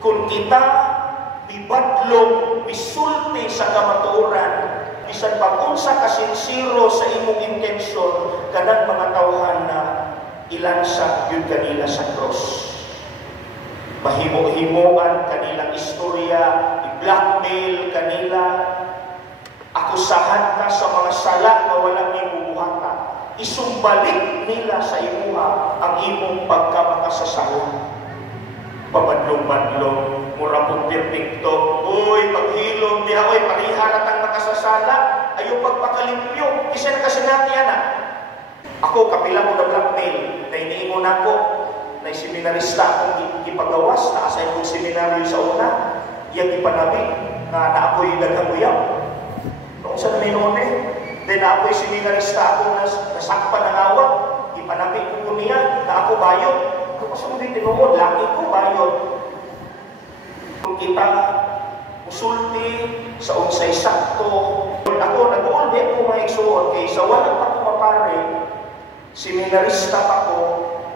kung kita mibadlong, misulti sa kamatuoran, bisan pag-unsa kasinsiro sa imong intensyon, kanang mga tawhan na ilansa yun kanila sa cross. Mahimo-himoan kanilang istorya, i-blackmail kanila, akusahan ka sa mga sala na walang ibubuhata, isumbalik nila sa imuha ang imong pagkamakasasala. Pabadlong-badlong, mura pong perfecto, uy, paghilom, diha, uy, pariharat ang makasasala, ayaw pagpakalimpyo, isa na kasinati yan. Ako, kapila mo na blackmail, na iniingon ako, na seminarista akong ipagawas, na asay kong seminaryo sa una, yung ipanabi, na naapoy naghamuyaw. Noong sa namin then naapoy seminarista ako na nasakpan ng awak, ipanabi ko niya, na ako bayot. Kung masunod tinuod, laki ko bayot. Kung kita usulti sa unsay sakto, ako nag-uulbit ko mga igsuon, kay sa walang pa kumapare, seminarista pa ko,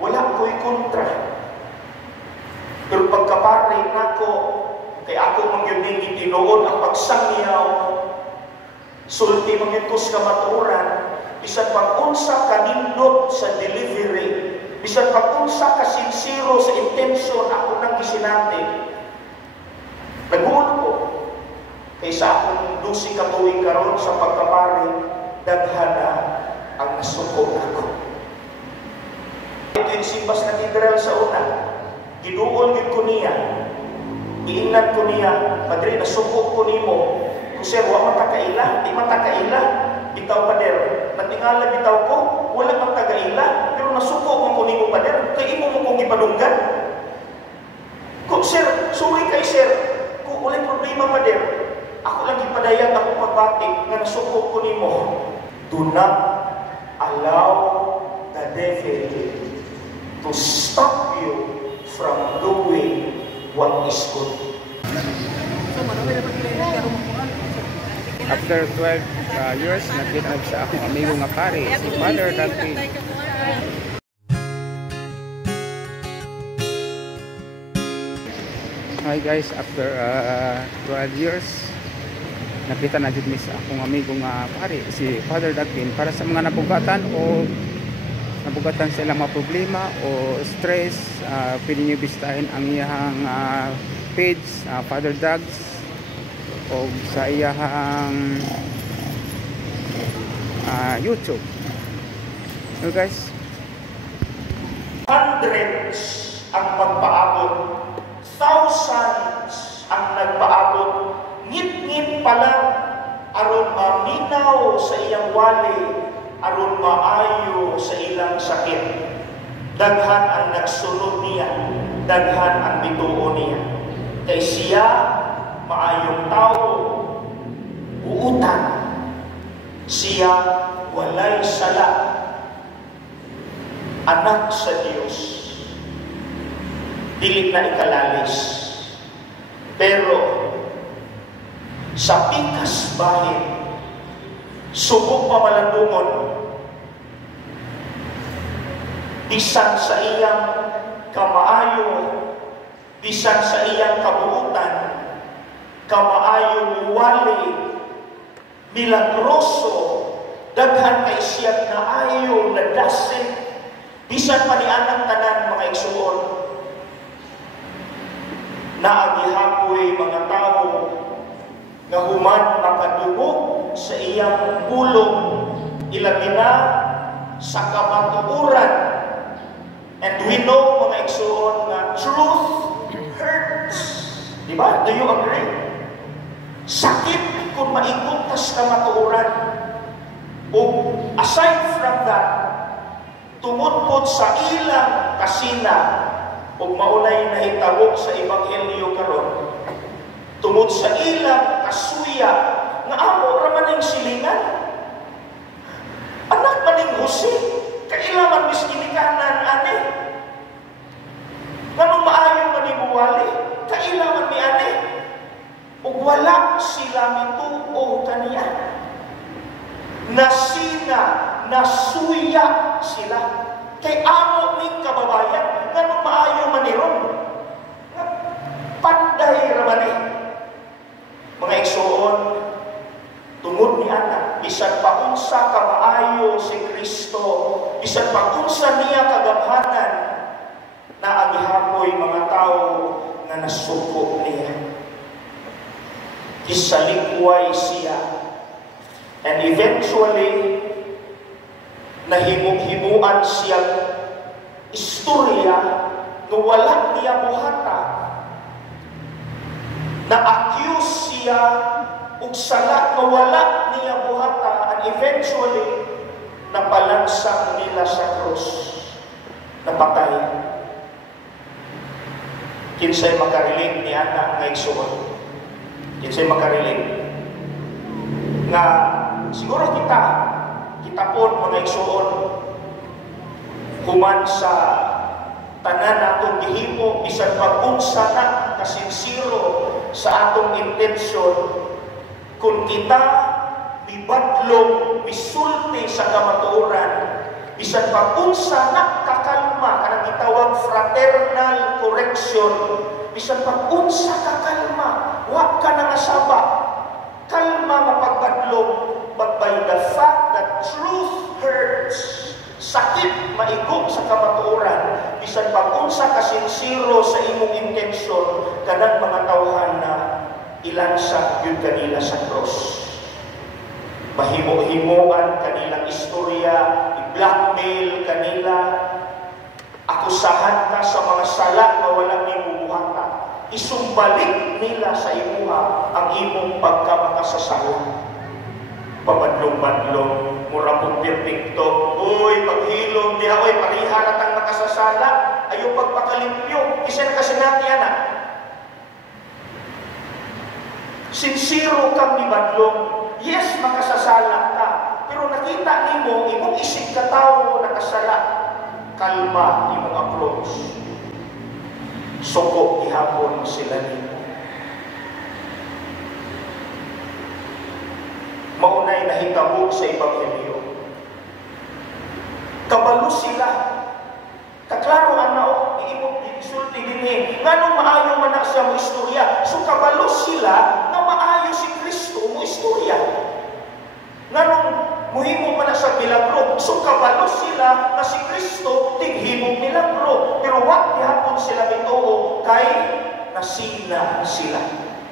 wala ko'y kontra. Pero pagkapare nako, kay ako mangyuning itinuod ang pagsangyaw, sulti mangyutos ka maturan, bisan pag-unsa kanindot sa delivery, bisan pag-unsa ka sincero sa intensyon ako nang gisinati. Nag-uul ko, kaysa akong 12 ka tuwing karon sa pagkapare, daghana ang nasuko ako. Ito yung simbas katedral sa una, giduol gid ko niya, giingnan ko niya, Padre, nasuko ko nimo. Kung sir, wa man takaila, di man takaila, bitaw pader. Natingala bitaw ko, wala man tagaila, pero nasuko man ko nimo pader, kay imo mo kong ipadunggan. Kung sir, sorry kay sir, kung ulit problema pader, ako lang ipadayag ako pagbatik nga nasuko ko nimo. Do not allow the devil to stop you from doing what is good. After 12 years, nakita sa akong amigo nga pare, si Father Dagpin. Hi guys, after 12 years, nakita na dito sa akong amigo nga pare, si Father Dagpin, para sa mga nabugatan o nabugatan sa ilang mga problema o stress, pwede nyo bistahin ang iyang page, Father Dags, o sa iyang YouTube. So guys, hundreds ang magpaabot, thousands ang nagpaabot, ngit-ngit pa lang aron maminaw sa iyang wali, aron maayo sa ilang sakit. Daghan ang nagsunod niya, daghan ang bituo niya. Kay siya maayong tao, uutan. Siya walay sala, anak sa Diyos, dili na ikalalis. Pero sa pikas bahin, subok pamalandungon, bisan sa iyang kamaayo, bisan sa iyang kabuutan, kamaayo wali, milagroso, daghan kay siya na ayo, na dasin, bisan pa ni anang tanan mga igsuon, na agihapoy mga tao nga human makadugog sa iyang pulong, ilagi na sa kamatuuran. And we know mga igsuon nga truth hurts. Diba? Do you agree? Sakit kung maikot tas kamatuuran. O aside from that, tumutpot sa ilang kasina o maulay na hitawog sa Ebanghelyo karon, tungod sa ilang kasuya nga amo raman ng silingan, anak maning Jose, kailangan miskinikanan ane, nga nung maayo manibuwali, kailangan ni ane, ug wala sila mituo kaniya, nasina, nasuya sila, kay amo ning kababayan, nga nung maayo maniron, pag-unsa ka maayo si Kristo, bisan pag-unsa niya kagamhanan, na agihapoy mga tao nga nasuko niya. Isalikway siya. And eventually, nahimong-himuan siyang istorya na wala niya buhata. Na-accuse siya ug sala na wala niya buhata, and eventually napalansang nila sa krus, napatay. Kinsay makariling ni anak nga igsuon? Kinsay makariling? Nga siguro kita po mga igsuon, human sa tanan natong gihimo, bisan pag-unsa na kasinsiro sa atong intensyon, kung kita mibadlong, misulti sa kamatuoran, bisan pag-unsa na kakalma, kanang gitawag fraternal correction, bisan pag-unsa kakalma, wa ka na nasaba, kalma mapagbadlong, but by the fact that truth hurts, sakit maigo sa kamatuoran, bisan pag-unsa kasinsiro sa imong intensyon, kanang mga tawhan na ilansa yun kanila sa cross. Mahimo-himoan kanilang istorya, i-blackmail kanila, akusahan ka sa mga sala na walang imubuhata, isumbalik nila sa imuha ang imong pagkamakasasala. Pabadlong-badlong, mura pong perfecto, uy, paghilom, diha, uy, pariha natang makasasala, ayaw pagpakalimpyo, isa na kasi natin yan. Sinsiro kang ibadlong. Yes, makasasala ka. Pero nakita nimo, imong isig katao nakasala. Kalma, imong approach. Suko, ihapon sila nimo. Maunay nahitabo sa Ebanghelyo. Kabalo sila. Kaklaro ano, iimong isulti din nganong maayo man na siya mo istorya. So kabalo sila na maayo si Kristo mo istorya. Nganong muhimo man na sa milagro. So kabalo sila na si Kristo tighimong milagro. Pero wag gihapon sila bituo kay nasina sila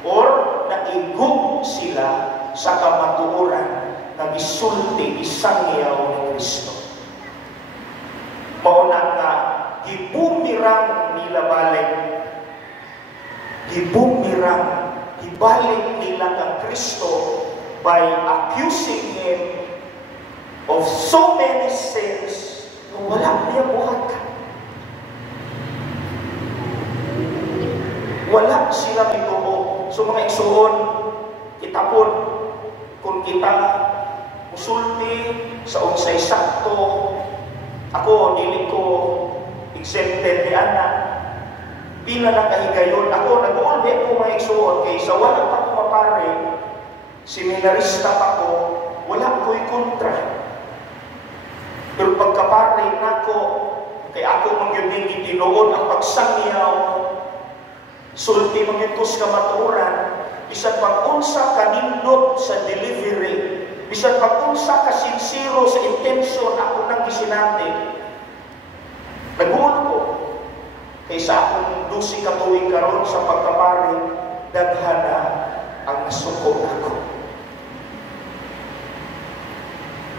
or naigug sila sa kamatuoran na gisulti isangyaw ni Kristo. Mauna nga, gibumirang nila balik. Gibumirang, ibalik nila kang Kristo by accusing Him of so many sins na wala niya buhatan. Wala sila bituo. So mga igsuon, kita po, kung kita musulti sa unsay sakto, ako, dili ko exempted ni anak. Pila na kahigayon. Ako, nag-uulbit ko mga igsuon kay sa wala pa ko mapare, seminarista pa ko, wala ko'y kontra. Pero pagkapare na ko, kay ako mangyuning itinuon ang pagsangyaw, sulti mangyutos ka maturan, bisan pag-unsa kanindot sa delivery, bisan pag-unsa ka sincero sa intention ako nang gisinati. Nag-uon ko, kaysa akong 12 ka tuig karon sa pagkapari, daghana ang nasuko ako.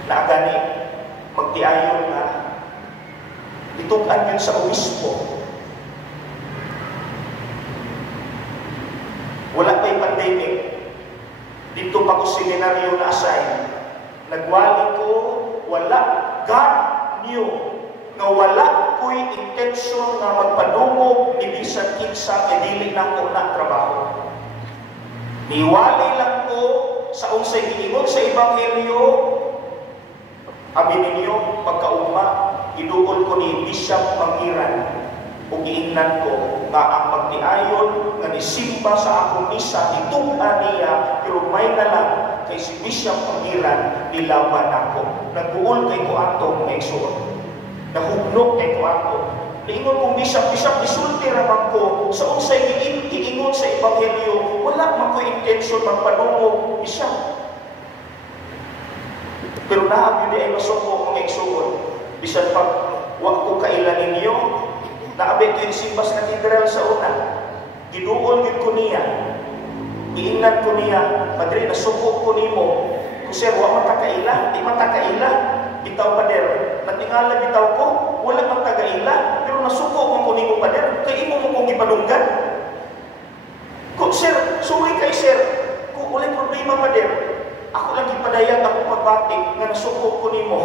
Naagani, magtiayon na, itukan yun sa obispo. Wala pa'y pandemic. Dito pa ko seminaryo na assign. Nagwali ko, wala. God knew na wala ko'y intention na magpadungog ni bisan kinsa e dili na ko na trabaho. Niwali lang ko sa unsay giingon sa Ebanghelyo. Abi ninyo, pagkauma, iduol ko ni Bishop Mangiran. Kung giingnan ko nga ang magtiayon nga nisimba sa akong misa itungha niya, pero may na lang kay si Bishop Mangiran nilaban ako. Nagbuol kay ko ato mga igsoon. Nahugnok kay ko ato. Naingon kong Bishop, isulti ramang ko sa unsay giingon sa Ebanghelyo, wala man ko intensyon magpanungog, Bishop. Pero naagyo di ay masuko mga igsuon. Bisan pa, wa ko kailan ninyo, naabit ko yung simbas katedral sa una. Giduol yun ko niya. Iingnan ko niya, Padre, nasuko ko nimo. Kung sir, wa man takaila, di man takaila. Bitaw, Pader. Natingala bitaw ko, wala man tagaila. Pero nasuko ko nimo, Pader. Kaya imo mo kong ipadunggan. Kung sir, sorry kay sir. Kung ulit problema, Pader, ako lang ipadayag ako pagbatik nga nasuko ko nimo.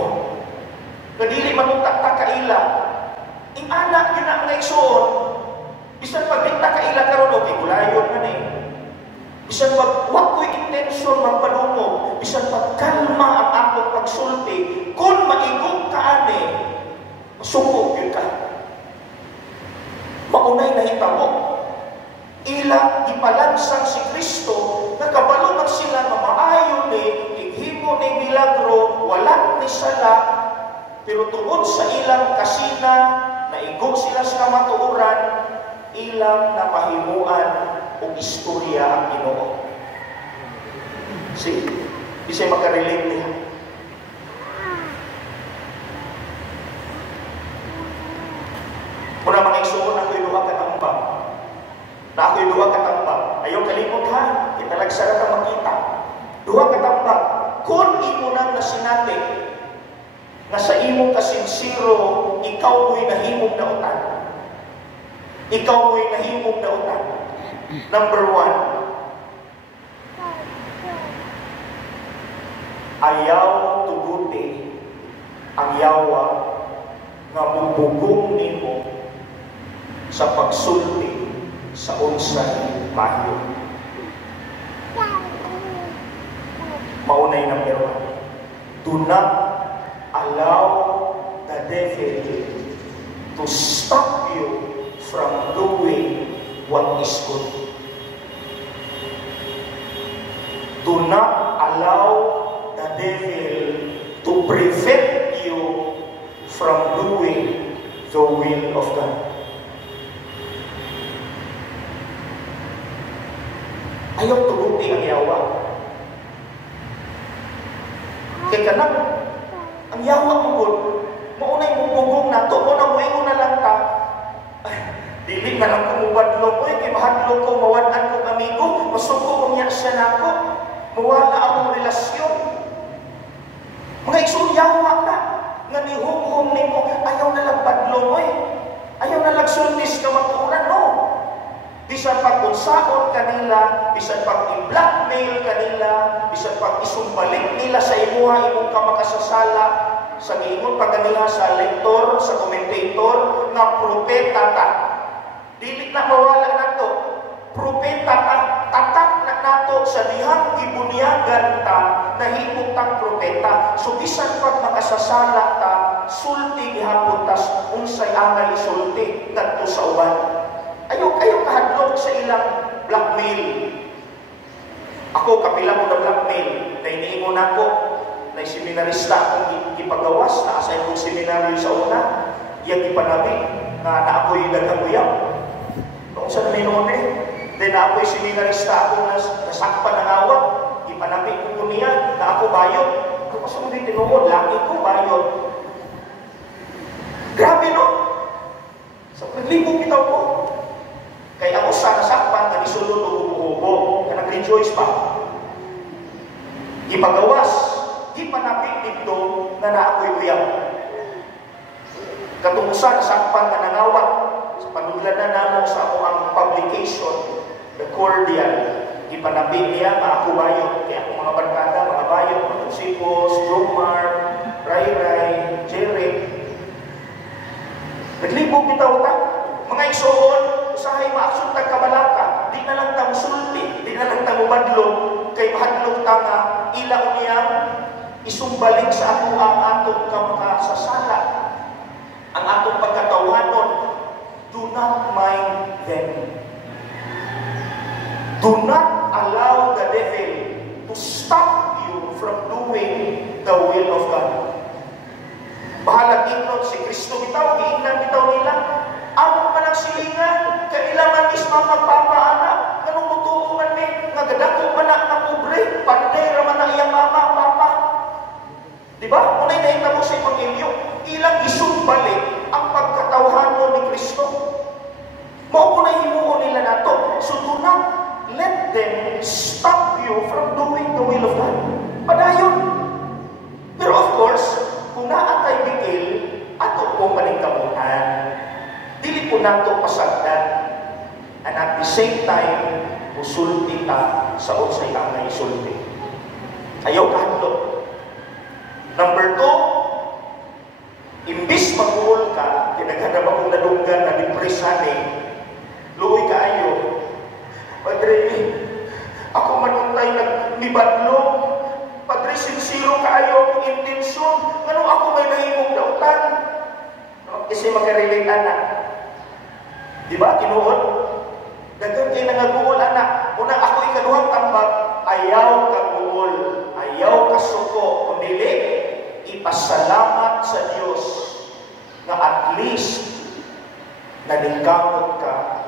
Kadili man takaila. Ing anak yun ang naigsoon. Bisan pagbinta kaila karon okay, gulayon man eh. Bisan wag ko'y intensyon magpadungo. Bisan pagkalma ang akong pagsulti. Kung maigong ka ani, masuko yun ka. Maunay na hitabo. Ilang ipalansang si Kristo, nakabalo man sila na maayon ni, ighimo ni milagro, walang ni sala, pero tungod sa ilang kasina, naigo sila sa kamatuoran, ilang napahimuan o istorya ang Ginoo. See, di siya makarelate niya. Muna mga igsuon, ako'y duha katambang. Na ako'y duha katambang. Ayaw kalimot ha, italagsara ka makita. Duha katambang. Kung imo nang nasinati, nga sa imong kasinsiro, ikaw mo'y nahimog na utan. Ikaw mo'y nahimog na utan. Number 1, ayaw tuguti ang yawa nga mubugong nimo sa pagsulti sa unsay mahyo. Maunay number 1, do not allow the devil to stop you from doing what is good. Do not allow the devil to prevent you from doing the will of God. Ayaw tuguti ang yawa. Kaya kanang ang yawa mo po, maunay mong bugong na, to mo na mo na lang ta. Dili na lang kumubadlong, oy, kay mahadlong ko, mawanan kong amigo, masuko ko niya siya na ako, mawala akong relasyon. Mga igsuyawa na, nga nihum-hum ni mo, ayaw na lang badlong, oy. Ayaw na lang sultis ka maturan, no. Bisan pag-unsaon kanila, bisan pag-i-blackmail kanila, bisan pag-isumbalik nila sa imuha, imong ka makasasala, sa ingon pag kanila sa lektor, sa komentator, nga propeta ta. Dili na mawala na to. Propeta ta, tatak na nato sa dihang gibunyagan ta, nahimong tang propeta. So bisan pag makasasala ta, sulti gihapon tas unsay angay sulti ngadto sa uban. Ayaw kahadlok sa ilang blackmail. Ako kapila mo na blackmail, na iniingon ako, na seminarista akong ipagawas, na asay kong seminaryo sa una, iyang ipanabi, na naako'y daghaguyaw. Noong sa namin then ako'y seminarista akong nasakpan ng awat, ipanabi ko niya, na ako bayot. Ako sa mga tinuod, laki ko bayot. Grabe no? Sa paglibong bitaw ko. Kaya ako sa nasakpan, na isulod o umuubo, na nag-rejoice pa. Ipagawas, di panapit dito na naako'y uyaw. Katumusan, nasakpan na nangawat, sa panudlan na namo sa ako ang publication, The Cordial, ipanapit niya, ako bayot, kaya ako mga barkada, mga bayot, mga Sipos, Jomar, Ray, Jerry. Naglibog bitaw ta, mga igsoon, usahay maaksyon tag kabalaka, di na lang ta musulti, di na lang ta mubadlong, kay mahadlong ta nga, ilaw niyang isumbalik sa ato ang atong kamakasasala, ang atong pagkatawanon. Do not mind them. Do not allow the devil to stop you from doing the will of God. Bahala tingnon si Kristo bitaw, giingnan bitaw nila. Amo man ang silingan, kailangan mismo magpapaanak. Kanong mutuo man ni, nga gadako man na pobre, panday raman ang iyang mama, papa. not let them stop you from doing the will of God. Padayon. Pero of course, kung naatay bigil, ato pong maningkamutan. Dili po nato pasagdan. And at the same time, musulti ta sa unsay angay sulti. Ayaw kahadlok. Number 2, imbis magbuol ka, kinaghanap akong nadunggan na depresan luoy kaayo. Padre, ako manuntay nagnibadlo. Padre, sincero kaayo akong intensyon. Ngano ako may nahimong dautan? Kasi makarelate anak. Diba, tinuod? Dagan kayo nangaguol anak. Unang ako ikaduhang tambag, ayaw ka guol. Ayaw ka suko. Kundi, ipasalamat sa Diyos na at least naningkamot ka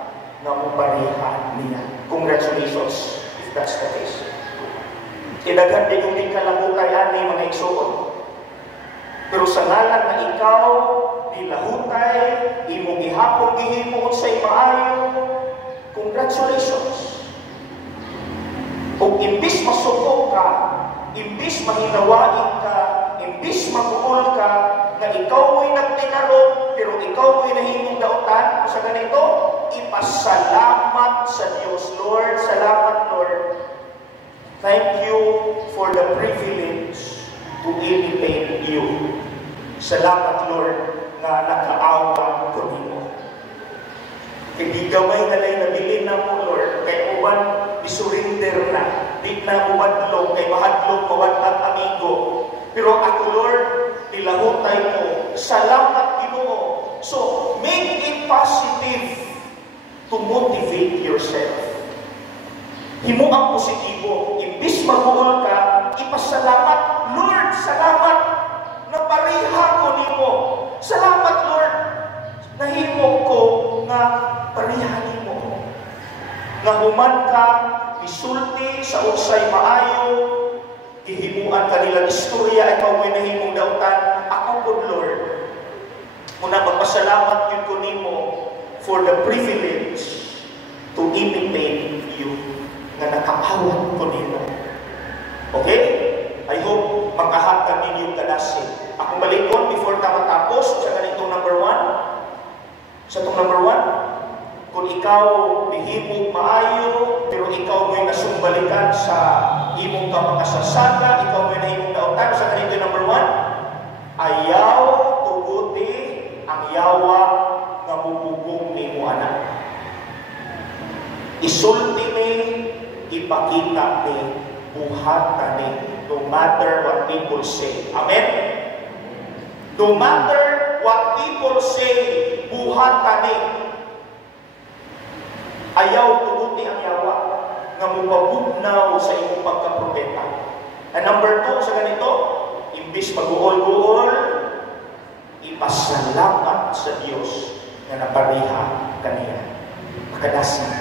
na mubarihan niya. Congratulations, if that's the case. Kinaghan din yung di kalahutay ni mga igsuon. Pero sa ngalan na ikaw, nilahutay, imong gihapon gihimo sa imaayo, congratulations. Kung imbis masuko ka, imbis mahinawain ka, imbis maguol ka, na ikaw mo'y nagtinarod, pero ikaw mo'y nahimong dautan, sa ganito, ipasalamat sa Diyos. Lord, salamat Lord. Thank you for the privilege to imitate you. Salamat Lord nga nakaawa ko nimo. Hindi gamay na lang nabilin na mo Lord, kay uban isurrender na, di na muwadlong, kay mahadlong mawadlang amigo. Pero ako Lord, nilahutay mo, salamat Ginoo. So, make it positive to motivate yourself. Himo ang positibo. Imbis magbuol ka, ipasalamat. Lord, salamat na pariha ko nimo. Salamat, Lord, nahimo ko nga pariha nimo. Nga human ka, isulti sa unsay maayo, ihimuan ka nilang istorya, ikaw may nahimong dautan. Ako po, Lord, muna magpasalamat yun ko nimo for the privilege to imitate you, nga nakaawat ko nimo. Okay? I hope makahatag ninyo yung kadasin. Akong balikon before matapos sa ganitong number 1. Sa itong number 1, kung ikaw bihimong maayo, pero ikaw mo'y nasumbalikan sa imong kapakasasada, ikaw mo'y nahimong dautan, sa ganitong number 1, ayaw tuguti ang yawa nga bubugong ni mo anak. Isulti ni, ipakita ni, buhatan ni, no matter what people say. Amen? No matter what people say, buhatan ni. Ayaw tuguti ang yawa nga mupabugnaw sa imong pagkapropeta. And number 2, sa ganito, imbis mag-uol-uol, ipasalamat sa Diyos na napariha kaniya. Makadasan.